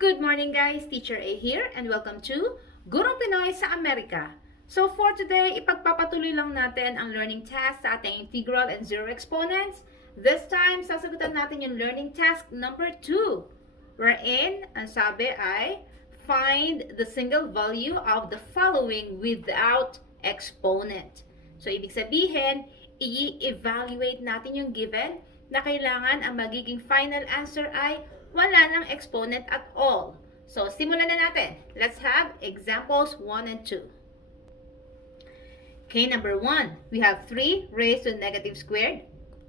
Good morning guys, Teacher A here and welcome to Gurong Pinoy sa Amerika. So for today, ipagpapatuloy lang natin ang learning task sa ating integral and zero exponents. This time, sasagutan natin yung learning task number 2 wherein, ang sabi ay find the single value of the following without exponent. So ibig sabihin, i-evaluate natin yung given na kailangan ang magiging final answer ay wala ng exponent at all. So, simulan na natin. Let's have examples 1 and 2. Okay, number 1. We have 3 raised to the negative squared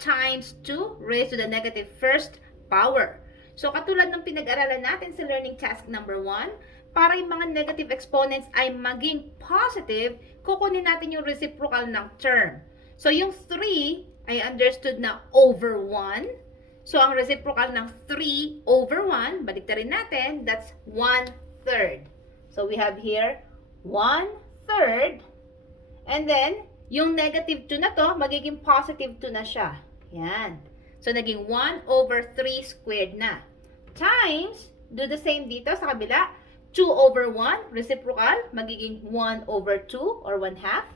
times 2 raised to the negative first power. So, katulad ng pinag-aralan natin sa learning task number 1, para yung mga negative exponents ay maging positive, kukunin natin yung reciprocal ng term. So, yung 3 ay understood na over 1. So, ang reciprocal ng 3 over 1, baliktarin natin, that's 1/3. So, we have here 1/3. And then, yung negative 2 na to, magiging positive 2 na siya. Yan. So, naging 1/3 squared na. Times, do the same dito sa kabila. 2 over 1, reciprocal, magiging 1/2 or 1/2.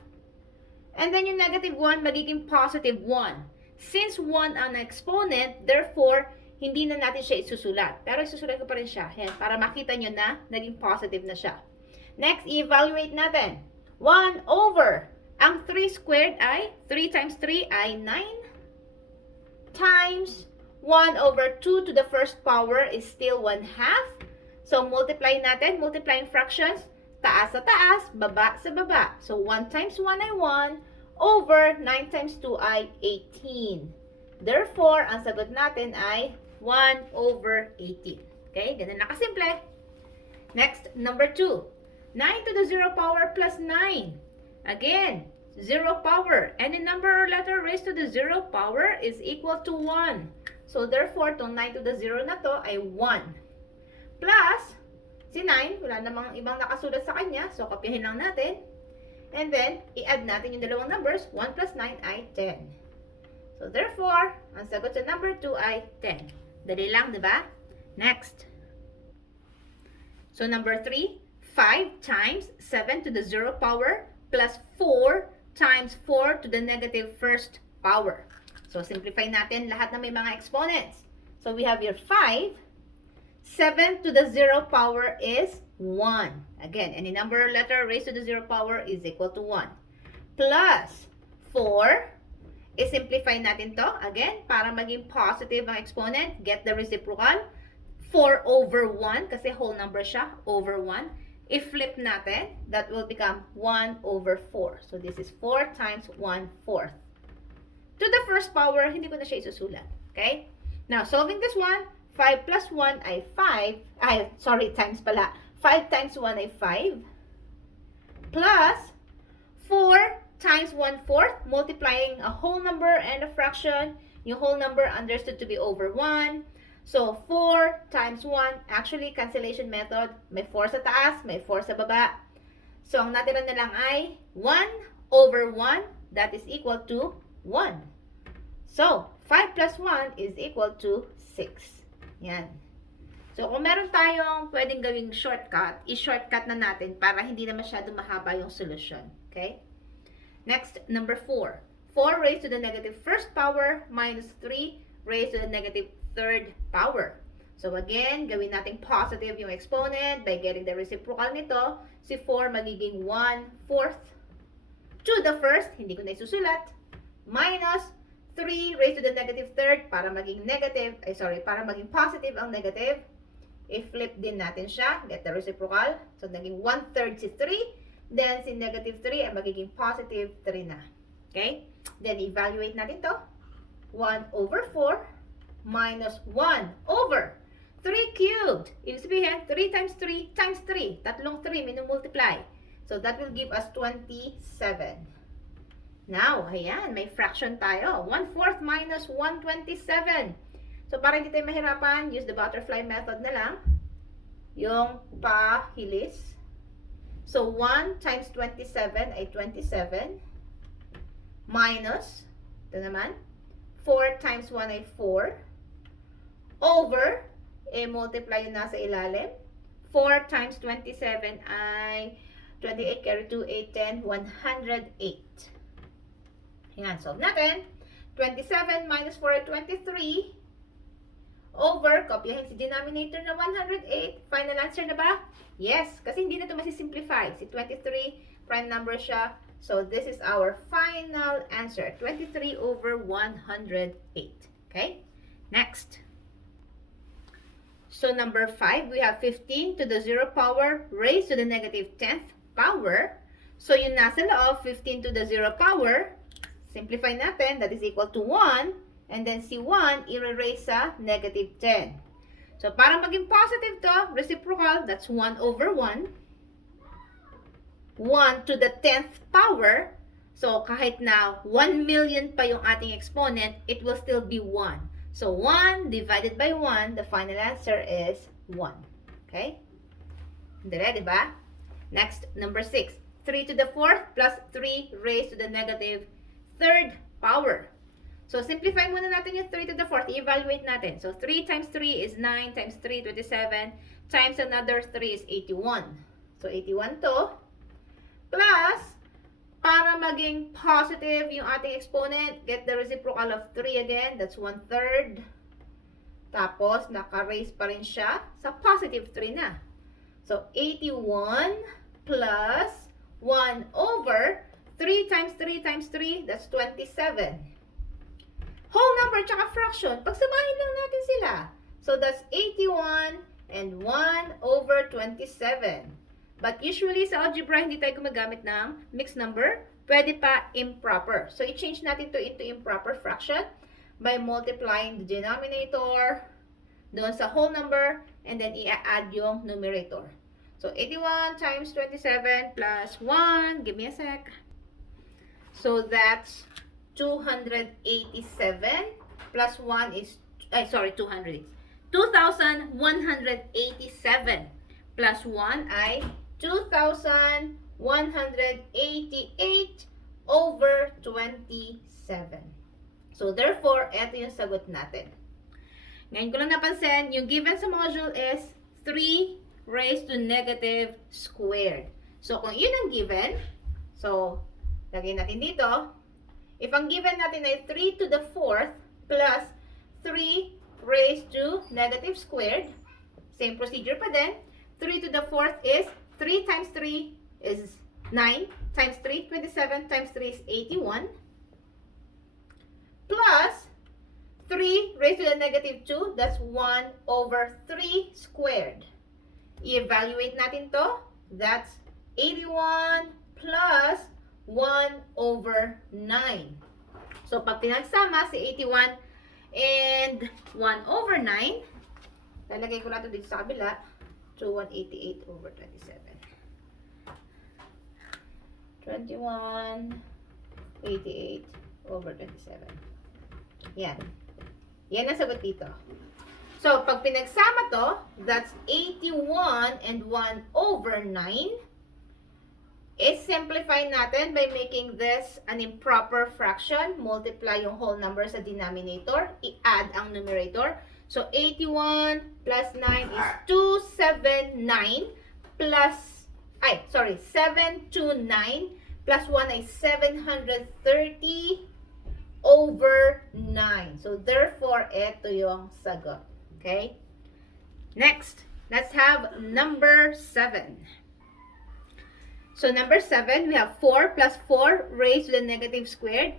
And then, yung negative 1, magiging positive 1. Since 1 ang exponent, therefore, hindi na natin siya isusulat. Pero isusulat ko pa rin siya. Yan, para makita nyo na naging positive na siya. Next, i-evaluate natin. 1 over. Ang 3 squared ay, 3 times 3 ay 9. Times 1/2 to the first power is still 1/2. So, multiply natin. Multiplying fractions. Taas sa taas, baba sa baba. So, 1 times 1 ay 1. Over 9 times 2 ay 18. Therefore, ang sagot natin ay 1/18. Okay? Ganun na kasimple. Next, number 2. 9 to the 0 power plus 9. Again, 0 power. Any number or letter raised to the 0 power is equal to 1. So, therefore, itong 9 to the 0 na to ay 1. Plus, si 9, wala namang ibang nakasulat sa kanya. So, kopyahin lang natin. And then, i-add natin yung dalawang numbers. 1 plus 9 ay 10. So, therefore, ang sagot sa number 2 ay 10. Dali lang, di ba? Next. So, number 3, 5 times 7 to the 0 power plus 4 times 4 to the negative first power. So, simplify natin lahat na may mga exponents. So, we have here 5. 7 to the 0 power is 1. Again, any number or letter raised to the 0 power is equal to 1. Plus 4. I-simplify natin to. Again, para maging positive ang exponent, get the reciprocal. 4 over 1, kasi whole number siya, over 1. I-flip natin, that will become 1/4. So, this is 4 times 1/4. To the first power, hindi ko na siya isusulat. Okay? Now, solving this one, 5 plus 1 ay 5. Times pala. 5 times 1 ay 5. Plus 4 times 1/4. Multiplying a whole number and a fraction. Yung whole number understood to be over 1. So, 4 times 1. Actually, cancellation method. May 4 sa taas, may 4 sa baba. So, ang natira na lang ay 1/1. That is equal to 1. So, 5 plus 1 is equal to 6. Yan. So, kung meron tayong pwedeng gawing shortcut, i-shortcut na natin para hindi na masyado mahaba yung solution. Okay? Next, number 4. 4 raised to the negative first power minus 3 raised to the negative third power. So, again, gawin natin positive yung exponent by getting the reciprocal nito. Si 4 magiging 1/4 to the first, hindi ko na isusulat, minus 3 raised to the negative third para maging negative, para maging positive ang negative. I-flip din natin siya, get the reciprocal. So, naging 1/3 si 3. Then, si negative 3 ay magiging positive 3 na. Okay? Then, evaluate natin to. 1/4 minus 1/3 cubed. Ibig sabihin, 3 times 3 times 3. Tatlong 3, minumultiply. So, that will give us 27. Now, ayan, may fraction tayo. 1/4 minus 127. So, para hindi tayo mahirapan, use the butterfly method na lang. Yung pahilis. So, 1 times 27 ay 27. Minus, ito naman, 4 times 1 ay 4. Over i-multiply yung nasa ilalim. 4 times 27 ay 28, carry 2, 8, 10, 108. Yan, solve natin. 27 minus 4 ay 23 over, kopyahin si denominator na 108. Final answer na ba? Yes, kasi hindi na ito masisimplify. Si 23, prime number siya. So, this is our final answer. 23 over 108. Okay? Next. So, number 5, we have 15 to the 0 power raised to the negative 10th power. So, yung nasa loob, 15 to the 0 power, simplify natin, that is equal to 1. And then si 1, i-raise sa negative 10. So, para maging positive to, reciprocal, that's 1 over 1. 1 to the 10th power. So, kahit na 1 million pa yung ating exponent, it will still be 1. So, 1 divided by 1, the final answer is 1. Okay? Dire, diba? Next, number 6. 3 to the 4th plus 3 raised to the negative 3rd power. So, simplify muna natin yung 3 to the 4th. I-evaluate natin. So, 3 times 3 is 9 times 3, 27. Times another 3 is 81. So, 81 to. Plus, para maging positive yung ating exponent, get the reciprocal of 3 again. That's 1/3. Tapos, naka-raise pa rin siya sa positive 3 na. So, 81 plus 1 over 3 times 3 times 3, that's 27. Whole number tsaka fraction, pagsamahin lang natin sila. So, that's 81 and 1 over 27. But usually, sa algebra, hindi tayo gumagamit ng mixed number. Pwede pa improper. So, i-change natin to into improper fraction by multiplying the denominator doon sa whole number and then i-add yung numerator. So, 81 times 27 plus 1. Give me a sec. So, that's 287 plus 1 is, 200. 2,187 plus 1 ay 2,188 over 27. So, therefore, ito yung sagot natin. Ngayon ko lang napansin, yung given sa module is 3 raised to negative squared. So, kung yun ang given, so, lagay natin dito, if ang given natin ay 3 to the 4th plus 3 raised to negative squared, same procedure pa din. 3 to the 4th is 3 times 3 is 9 times 3, 27 times 3 is 81. Plus 3 raised to the negative 2, that's 1 over 3 squared. I-evaluate natin to, that's 81 plus 1 over 9. So, pag pinagsama si 81 and 1 over 9, lalagay ko lang ito dito sa kabila, so 188 over 27. 21, 88 over 27. Yan. Yan ang sagot dito. So, pag pinagsama to, that's 81 and 1 over 9. I-simplify natin by making this an improper fraction. Multiply yung whole number sa denominator. I-add ang numerator. So, 81 plus 9 is 279 plus, 729 plus 1 ay 730 over 9. So, therefore, ito yung sagot. Okay? Next, let's have number 7. So, number 7, we have 4 plus 4 raised to the negative squared,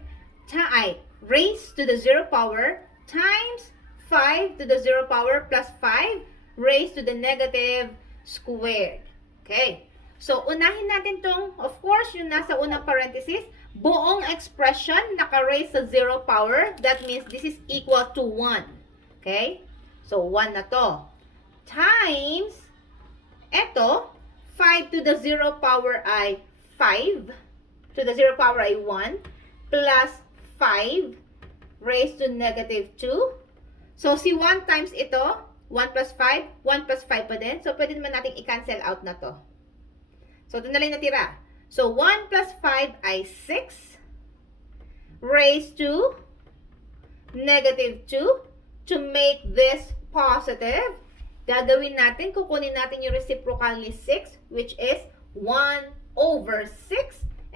raised to the 0 power, times 5 to the 0 power plus 5 raised to the negative squared. Okay. So, unahin natin tong, of course, yung nasa unang parenthesis, buong expression naka-raise sa 0 power. That means this is equal to 1. Okay. So, 1 na to. Times, eto, 5 to the 0 power ay 5. To the 0 power ay 1. Plus 5 raised to negative 2. So, si 1 times ito, 1 plus 5, 1 plus 5 pa din. So, pwede naman natin i-cancel out na to. So, ito na lang natira. So, 1 plus 5 ay 6 raised to negative 2 to make this positive. Gagawin natin, kukunin natin yung reciprocal ni 6, which is 1 over 6.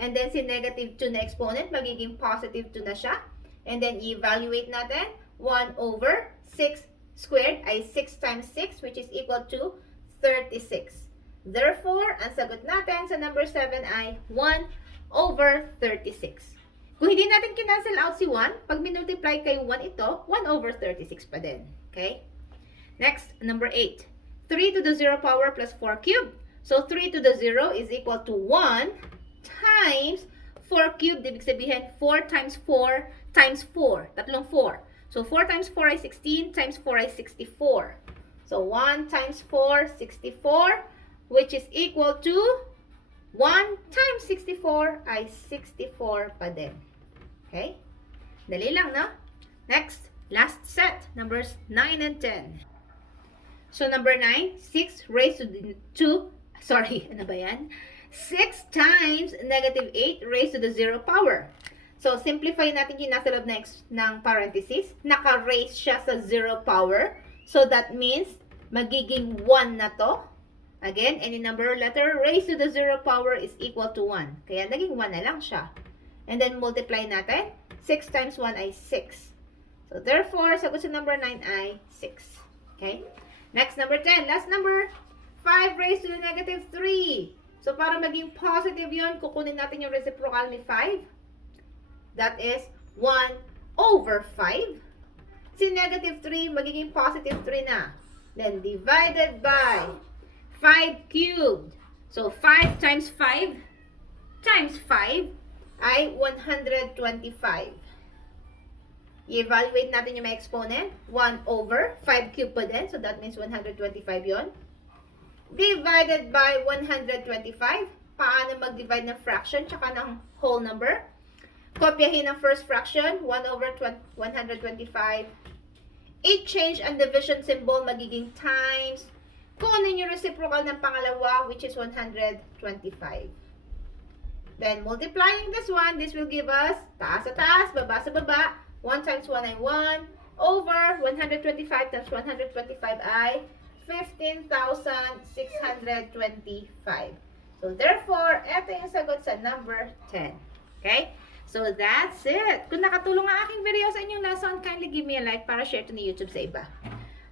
And then si negative 2 na exponent, magiging positive 2 na siya. And then evaluate natin, 1 over 6 squared ay 6 times 6, which is equal to 36. Therefore, ang sagot natin sa number 7 ay 1 over 36. Kung hindi natin kinancel out si 1, pag minultiply kay 1 ito, 1 over 36 pa din. Okay? Next, number 8. 3 to the 0 power plus 4 cubed. So, 3 to the 0 is equal to 1 times 4 cubed. Ibig sabihin, 4 times 4 times 4. Tatlong 4. So, 4 times 4 ay 16, times 4 ay 64. So, 1 times 4, 64, which is equal to 1 times 64 ay 64 pa din. Okay? Dali lang, no? Next, last set, numbers 9 and 10. So, number 9, 6 raised to the 2, sorry, ano ba yan? 6 times negative 8 raised to the 0 power. So, simplify natin yung nasa loob ng parenthesis. Naka-raise siya sa 0 power. So, that means, magiging 1 na to. Again, any number or letter raised to the 0 power is equal to 1. Kaya, naging 1 na lang siya. And then, multiply natin. 6 times 1 ay 6. So, therefore, sagot sa number 9 ay 6. Okay? Next, number 10. Last number, 5 raised to the negative 3. So, para maging positive yon, kukunin natin yung reciprocal ni 5. That is 1 over 5. Si negative 3, magiging positive 3 na. Then, divided by 5 cubed. So, 5 times 5 times 5 ay 125. I-evaluate natin yung may exponent. 1 over 5 cubed pa din. So, that means 125 yon. Divided by 125. Paano mag-divide ng fraction tsaka ng whole number? Kopyahin ang first fraction. 1 over 125. I-change ang division symbol. Magiging times. Kunin yung reciprocal ng pangalawa, which is 125. Then, multiplying this one, this will give us taas sa taas, baba sa baba. 1 times 1 ay 1 over 125 times 125 ay 15,625. So, therefore, ito yung sagot sa number 10. Okay? So, that's it. Kung nakatulong ang aking video sa inyong lesson, kindly give me a like para share to ni YouTube sa iba.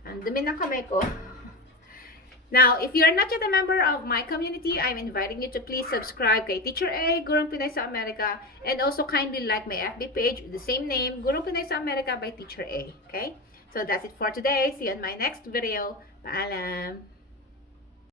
Ang dumi ng kamay ko. Now, if you're not yet a member of my community, I'm inviting you to please subscribe kay Teacher A, Gurong Pinay sa Amerika, and also kindly like my FB page with the same name, Gurong Pinay sa Amerika by Teacher A. Okay? So that's it for today. See you on my next video. Paalam!